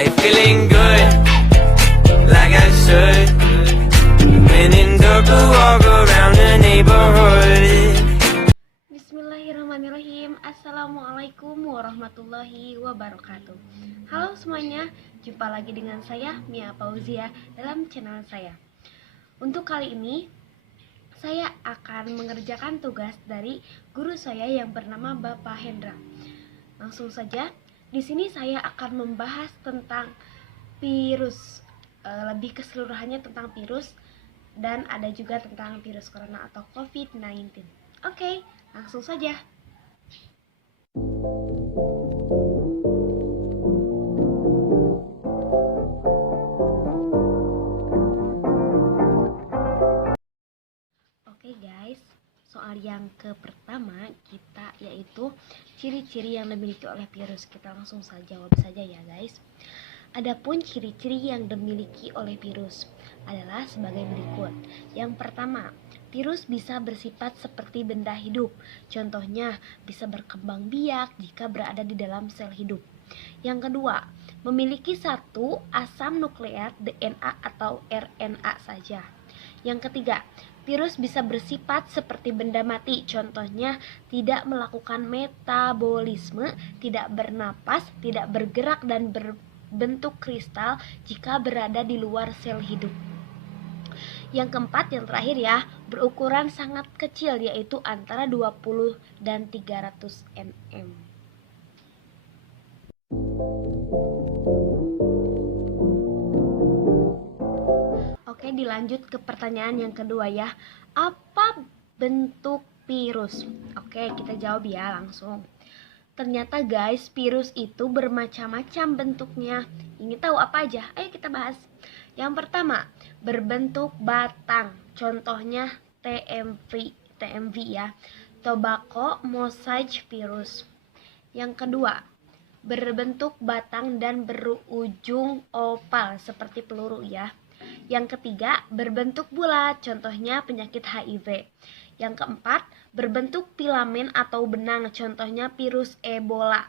Hey, feeling good, like I should. When in dark, walk around the neighborhood. Bismillahirrahmanirrahim. Assalamualaikum warahmatullahi wabarakatuh. Halo semuanya, jumpa lagi dengan saya Mia Fauzia dalam channel saya. Untuk kali ini saya akan mengerjakan tugas dari guru saya yang bernama Bapak Hendra. Langsung saja, di sini saya akan membahas tentang virus, lebih keseluruhannya tentang virus, dan ada juga tentang virus corona atau COVID-19. Oke, langsung saja. Oke guys, soal yang pertama kita yaitu ciri-ciri yang dimiliki oleh virus. Kita langsung saja jawab saja ya guys. Adapun ciri-ciri yang dimiliki oleh virus adalah sebagai berikut. Yang pertama, virus bisa bersifat seperti benda hidup. Contohnya, bisa berkembang biak jika berada di dalam sel hidup. Yang kedua, memiliki satu asam nukleat DNA atau RNA saja. Yang ketiga, virus bisa bersifat seperti benda mati. Contohnya, tidak melakukan metabolisme, tidak bernapas, tidak bergerak, dan berbentuk kristal jika berada di luar sel hidup. Yang keempat, yang terakhir ya, berukuran sangat kecil, yaitu antara 20 dan 300 mm. Oke, dilanjut ke pertanyaan yang kedua ya. Apa bentuk virus? Oke, kita jawab ya langsung. Ternyata guys, virus itu bermacam-macam bentuknya. Ingin tahu apa aja? Ayo kita bahas. Yang pertama, berbentuk batang. Contohnya TMV ya. Tobacco mosaic virus. Yang kedua, berbentuk batang dan berujung oval seperti peluru ya. Yang ketiga, berbentuk bulat, contohnya penyakit HIV. Yang keempat, berbentuk filamen atau benang, contohnya virus Ebola.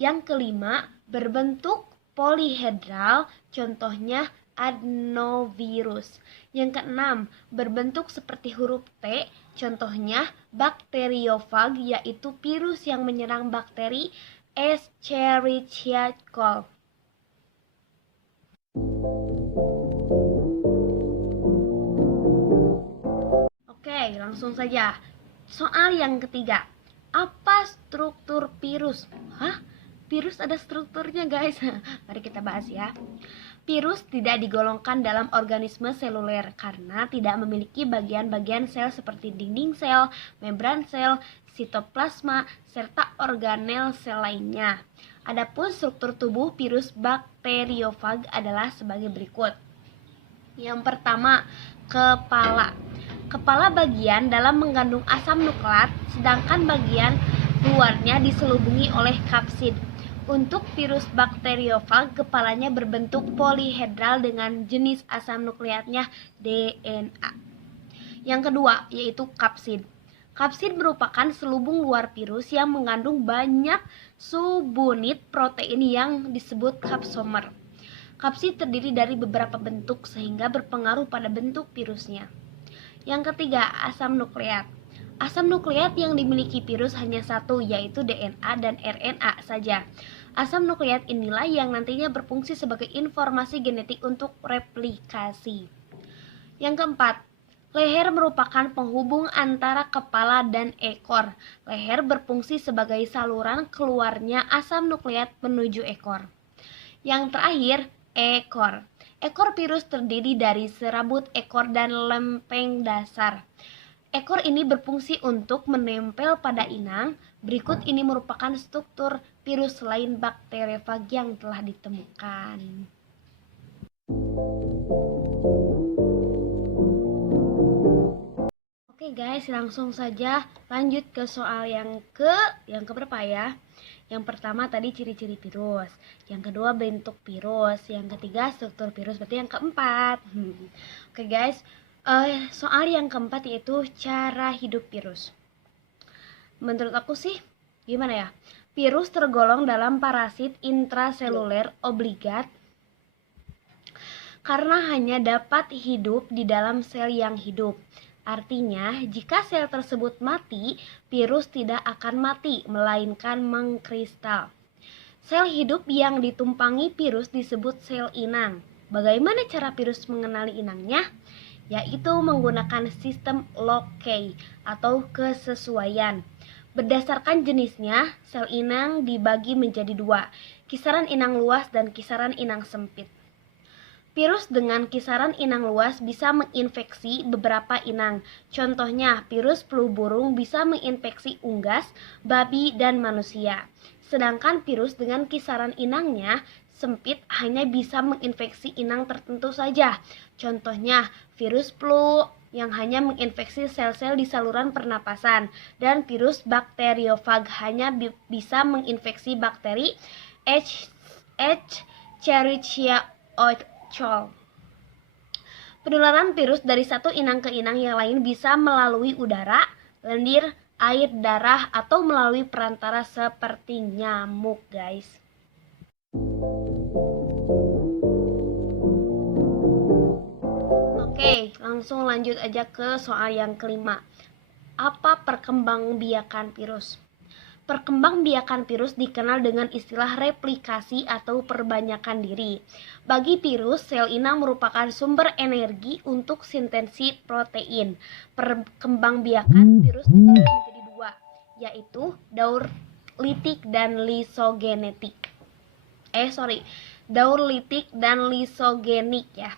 Yang kelima, berbentuk polihedral, contohnya adenovirus. Yang keenam, berbentuk seperti huruf T, contohnya bakteriofag, yaitu virus yang menyerang bakteri Escherichia coli. Oke, langsung saja. Soal yang ketiga, apa struktur virus? Hah? Virus ada strukturnya guys. Mari kita bahas ya. Virus tidak digolongkan dalam organisme seluler karena tidak memiliki bagian-bagian sel seperti dinding sel, membran sel, sitoplasma, serta organel sel lainnya. Adapun struktur tubuh virus bakteriofag adalah sebagai berikut. Yang pertama, kepala. Kepala bagian dalam mengandung asam nukleat, sedangkan bagian luarnya diselubungi oleh kapsid. Untuk virus bakteriofag, kepalanya berbentuk polihedral dengan jenis asam nukleatnya DNA. Yang kedua, yaitu kapsid. Kapsid merupakan selubung luar virus yang mengandung banyak subunit protein yang disebut kapsomer. Kapsid terdiri dari beberapa bentuk sehingga berpengaruh pada bentuk virusnya. Yang ketiga, asam nukleat. Asam nukleat yang dimiliki virus hanya satu, yaitu DNA dan RNA saja. Asam nukleat inilah yang nantinya berfungsi sebagai informasi genetik untuk replikasi. Yang keempat, leher merupakan penghubung antara kepala dan ekor. Leher berfungsi sebagai saluran keluarnya asam nukleat menuju ekor. Yang terakhir, ekor. Ekor virus terdiri dari serabut ekor dan lempeng dasar. Ekor ini berfungsi untuk menempel pada inang. Berikut ini merupakan struktur virus selain bakteriofag yang telah ditemukan. Oke guys, langsung saja lanjut ke soal yang keberapa ya? Yang pertama tadi ciri-ciri virus, yang kedua bentuk virus, yang ketiga struktur virus, berarti yang keempat. Oke guys, soal yang keempat yaitu cara hidup virus. Menurut aku sih gimana ya? Virus tergolong dalam parasit intraseluler obligat karena hanya dapat hidup di dalam sel yang hidup. Artinya, jika sel tersebut mati, virus tidak akan mati, melainkan mengkristal. Sel hidup yang ditumpangi virus disebut sel inang. Bagaimana cara virus mengenali inangnya? Yaitu menggunakan sistem Locke atau kesesuaian. Berdasarkan jenisnya, sel inang dibagi menjadi dua, kisaran inang luas dan kisaran inang sempit. Virus dengan kisaran inang luas bisa menginfeksi beberapa inang. Contohnya, virus flu burung bisa menginfeksi unggas, babi, dan manusia. Sedangkan virus dengan kisaran inangnya sempit hanya bisa menginfeksi inang tertentu saja. Contohnya, virus flu yang hanya menginfeksi sel-sel di saluran pernapasan, dan virus bakteriofag hanya bisa menginfeksi bakteri Escherichia coli. Penularan virus dari satu inang ke inang yang lain bisa melalui udara, lendir, air, darah, atau melalui perantara seperti nyamuk, guys. Oke, langsung lanjut aja ke soal yang kelima. Apa perkembangbiakan virus? Perkembangbiakan virus dikenal dengan istilah replikasi atau perbanyakan diri. Bagi virus, sel inang merupakan sumber energi untuk sintesis protein. Perkembangbiakan virus dibagi menjadi dua, yaitu daur litik dan lisogenetik. Daur litik dan lisogenik ya.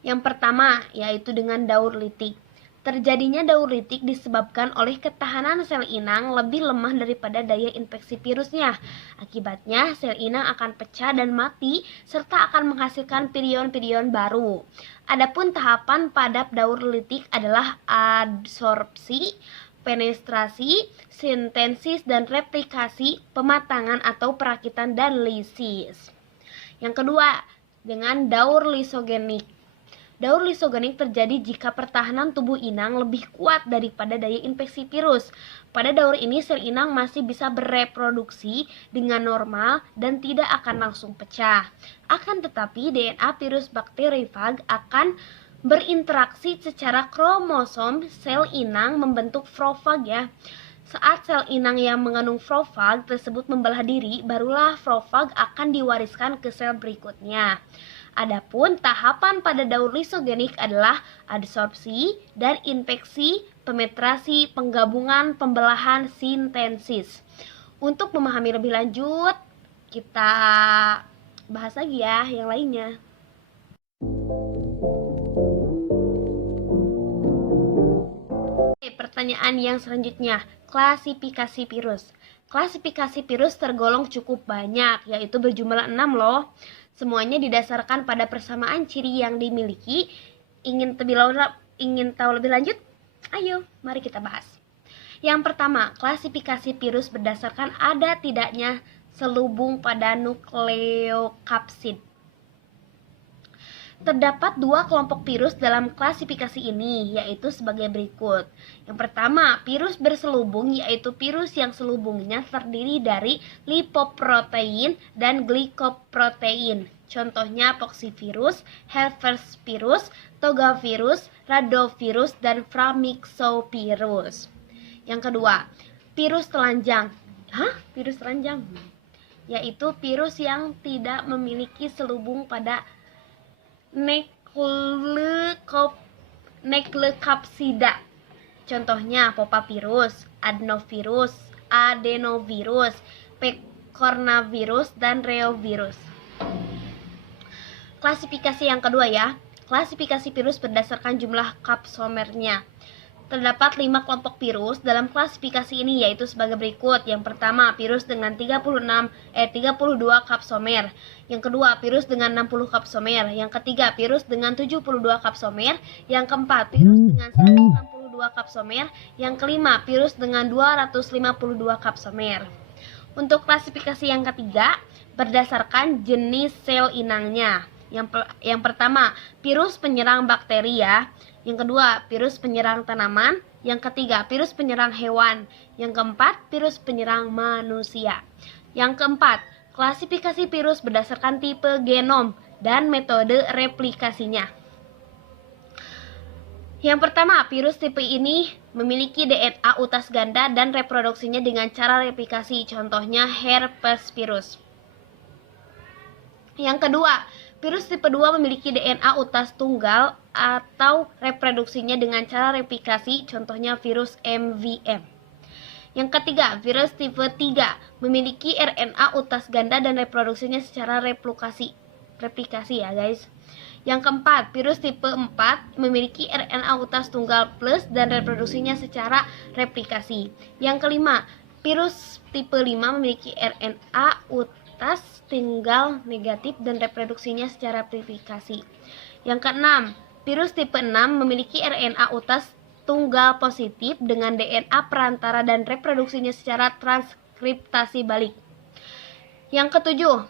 Yang pertama yaitu dengan daur litik. Terjadinya daur litik disebabkan oleh ketahanan sel inang lebih lemah daripada daya infeksi virusnya. Akibatnya, sel inang akan pecah dan mati serta akan menghasilkan virion-virion baru. Adapun tahapan pada daur litik adalah adsorpsi, penetrasi, sintesis dan replikasi, pematangan atau perakitan dan lisis. Yang kedua, dengan daur lisogenik. Daur lisogenik terjadi jika pertahanan tubuh inang lebih kuat daripada daya infeksi virus. Pada daur ini sel inang masih bisa bereproduksi dengan normal dan tidak akan langsung pecah. Akan tetapi DNA virus bakterifag akan berinteraksi secara kromosom sel inang membentuk profag ya. Saat sel inang yang mengandung profag tersebut membelah diri, barulah profag akan diwariskan ke sel berikutnya. Adapun tahapan pada daur lisogenik adalah adsorpsi dan infeksi, penetrasi, penggabungan, pembelahan, sintesis. Untuk memahami lebih lanjut, kita bahas lagi ya yang lainnya. Pertanyaan yang selanjutnya, klasifikasi virus. Klasifikasi virus tergolong cukup banyak, yaitu berjumlah 6 loh. Semuanya didasarkan pada persamaan ciri yang dimiliki. Ingin tahu lebih lanjut? Ayo, mari kita bahas. Yang pertama, klasifikasi virus berdasarkan ada tidaknya selubung pada nukleokapsid. Terdapat dua kelompok virus dalam klasifikasi ini, yaitu sebagai berikut. Yang pertama, virus berselubung, yaitu virus yang selubungnya terdiri dari lipoprotein dan glikoprotein. Contohnya poxivirus, herpesvirus, togavirus, rhabdovirus, dan pramyxovirus. Yang kedua, virus telanjang. Virus telanjang? Yaitu virus yang tidak memiliki selubung pada nucleocapsida. Contohnya papavirus, adenovirus, coronavirus, dan reovirus. Klasifikasi yang kedua ya. Klasifikasi virus berdasarkan jumlah kapsomernya. Terdapat 5 kelompok virus dalam klasifikasi ini, yaitu sebagai berikut. Yang pertama, virus dengan 32 kapsomer. Yang kedua, virus dengan 60 kapsomer. Yang ketiga, virus dengan 72 kapsomer. Yang keempat, virus dengan 162 kapsomer. Yang kelima, virus dengan 252 kapsomer. Untuk klasifikasi yang ketiga, berdasarkan jenis sel inangnya. Yang pertama, virus penyerang bakteri ya. Yang kedua, virus penyerang tanaman. Yang ketiga, virus penyerang hewan. Yang keempat, virus penyerang manusia. Yang keempat, klasifikasi virus berdasarkan tipe genom dan metode replikasinya. Yang pertama, virus tipe ini memiliki DNA utas ganda dan reproduksinya dengan cara replikasi, contohnya herpes virus. Yang kedua, virus tipe 2 memiliki DNA utas tunggal atau reproduksinya dengan cara replikasi, contohnya virus MVM. Yang ketiga, virus tipe 3 memiliki RNA utas ganda dan reproduksinya secara replikasi ya guys. Yang keempat, virus tipe 4 memiliki RNA utas tunggal plus dan reproduksinya secara replikasi. Yang kelima, virus tipe 5 memiliki RNA utas tunggal negatif dan reproduksinya secara replikasi. Yang keenam, virus tipe 6 memiliki RNA utas tunggal positif dengan DNA perantara dan reproduksinya secara transkriptasi balik. Yang ketujuh,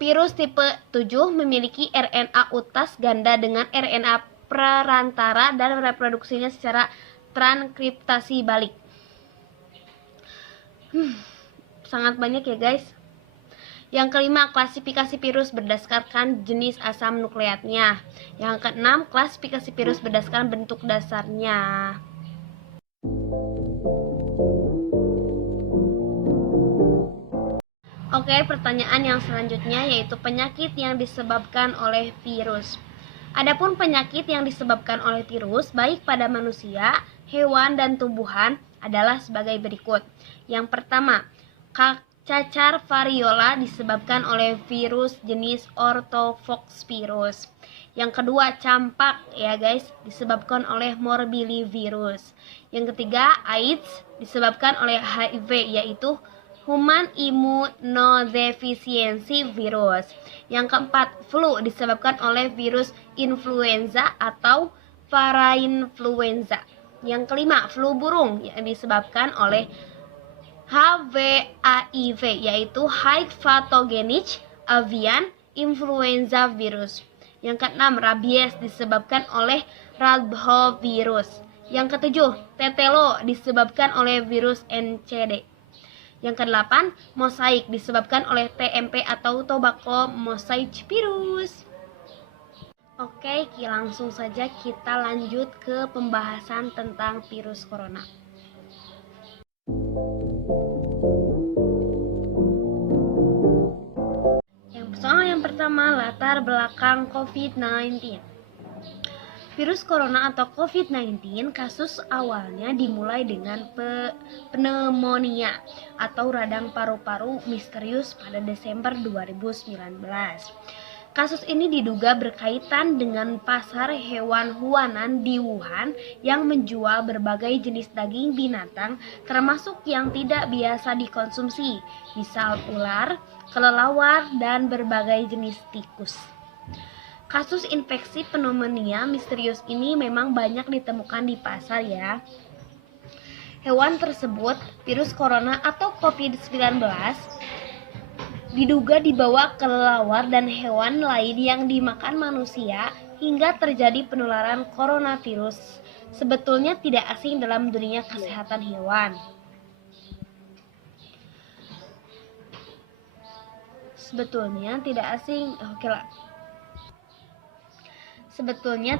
virus tipe 7 memiliki RNA utas ganda dengan RNA perantara dan reproduksinya secara transkriptasi balik. Sangat banyak ya guys. Yang kelima, klasifikasi virus berdasarkan jenis asam nukleatnya. Yang keenam, klasifikasi virus berdasarkan bentuk dasarnya. Oke, pertanyaan yang selanjutnya yaitu penyakit yang disebabkan oleh virus. Adapun penyakit yang disebabkan oleh virus baik pada manusia, hewan, dan tumbuhan adalah sebagai berikut. Yang pertama, cacar variola disebabkan oleh virus jenis orthopoxvirus. Yang kedua, campak ya guys, disebabkan oleh morbillivirus. Yang ketiga, AIDS disebabkan oleh HIV yaitu Human Immunodeficiency Virus. Yang keempat, flu disebabkan oleh virus influenza atau parainfluenza. Yang kelima, flu burung yang disebabkan oleh HVAIV yaitu High Pathogenic Avian Influenza Virus. Yang keenam, rabies disebabkan oleh Rhabdovirus. Yang ketujuh, tetelo disebabkan oleh virus NCD. Yang kedelapan, mosaik disebabkan oleh TMP atau tobacco mosaic virus. Oke, langsung saja kita lanjut ke pembahasan tentang virus corona. Yang pertama, latar belakang COVID-19. Virus corona atau COVID-19 kasus awalnya dimulai dengan pneumonia atau radang paru-paru misterius pada Desember 2019. Kasus ini diduga berkaitan dengan pasar hewan-hewanan di Wuhan yang menjual berbagai jenis daging binatang termasuk yang tidak biasa dikonsumsi, misal ular, kelelawar, dan berbagai jenis tikus. Kasus infeksi pneumonia misterius ini memang banyak ditemukan di pasar ya. Hewan tersebut, virus corona atau COVID-19, diduga dibawa kelelawar dan hewan lain yang dimakan manusia hingga terjadi penularan coronavirus. Sebetulnya tidak asing dalam dunia kesehatan hewan. Sebetulnya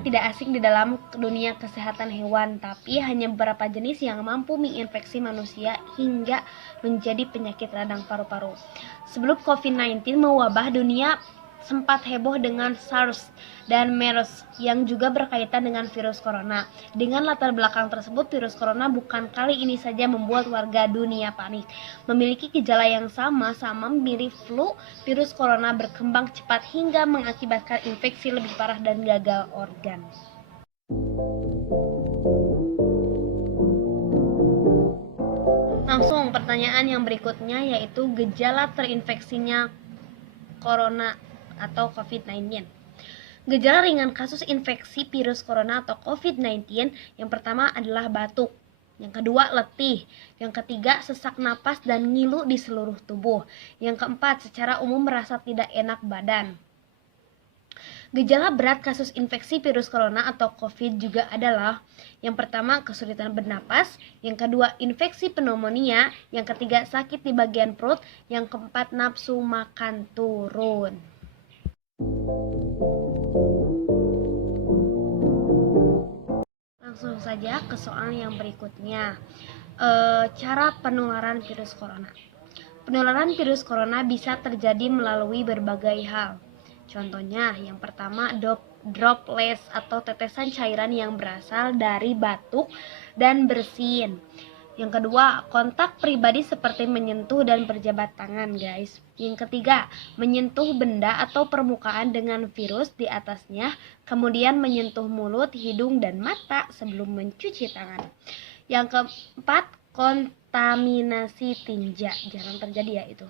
tidak asing di dalam dunia kesehatan hewan, tapi hanya beberapa jenis yang mampu menginfeksi manusia hingga menjadi penyakit radang paru-paru. Sebelum COVID-19 mewabah, dunia sempat heboh dengan SARS dan MERS yang juga berkaitan dengan virus corona. Dengan latar belakang tersebut, virus corona bukan kali ini saja membuat warga dunia panik. Memiliki gejala yang sama-sama mirip flu, virus corona berkembang cepat hingga mengakibatkan infeksi lebih parah dan gagal organ. Langsung pertanyaan yang berikutnya yaitu gejala terinfeksinya corona atau COVID-19. Gejala ringan kasus infeksi virus corona atau COVID-19 yang pertama adalah batuk, yang kedua letih, yang ketiga sesak napas dan ngilu di seluruh tubuh, yang keempat secara umum merasa tidak enak badan. Gejala berat kasus infeksi virus corona atau COVID juga adalah yang pertama kesulitan bernapas, yang kedua infeksi pneumonia, yang ketiga sakit di bagian perut, yang keempat nafsu makan turun. Langsung saja ke soal yang berikutnya. Cara penularan virus corona. Penularan virus corona bisa terjadi melalui berbagai hal. Contohnya, yang pertama droplets atau tetesan cairan yang berasal dari batuk dan bersin. Yang kedua, kontak pribadi seperti menyentuh dan berjabat tangan, guys. Yang ketiga, menyentuh benda atau permukaan dengan virus di atasnya, kemudian menyentuh mulut, hidung, dan mata sebelum mencuci tangan. Yang keempat, kontaminasi tinja. Jarang terjadi ya itu.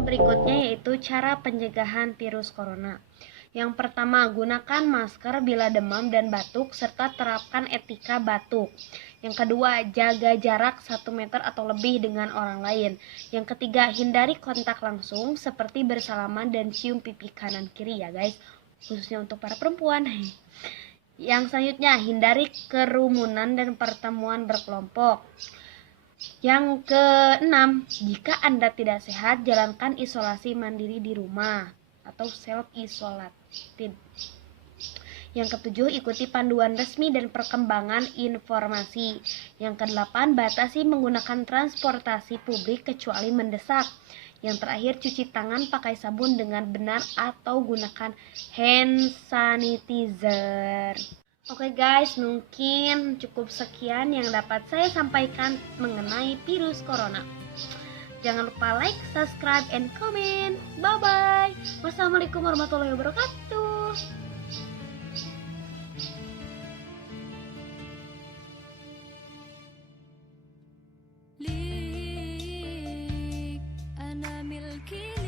Berikutnya yaitu cara pencegahan virus corona. Yang pertama, gunakan masker bila demam dan batuk serta terapkan etika batuk. Yang kedua, jaga jarak 1 meter atau lebih dengan orang lain. Yang ketiga, hindari kontak langsung seperti bersalaman dan cium pipi kanan kiri ya guys, khususnya untuk para perempuan. Yang selanjutnya, hindari kerumunan dan pertemuan berkelompok. Yang keenam, jika Anda tidak sehat, jalankan isolasi mandiri di rumah atau self-isolated. Yang ketujuh, ikuti panduan resmi dan perkembangan informasi. Yang kedelapan, batasi menggunakan transportasi publik kecuali mendesak. Yang terakhir, cuci tangan pakai sabun dengan benar atau gunakan hand sanitizer. Oke guys, mungkin cukup sekian yang dapat saya sampaikan mengenai virus corona. Jangan lupa like, subscribe, and comment. Bye-bye. Wassalamualaikum warahmatullahi wabarakatuh. ليك أنا ملكي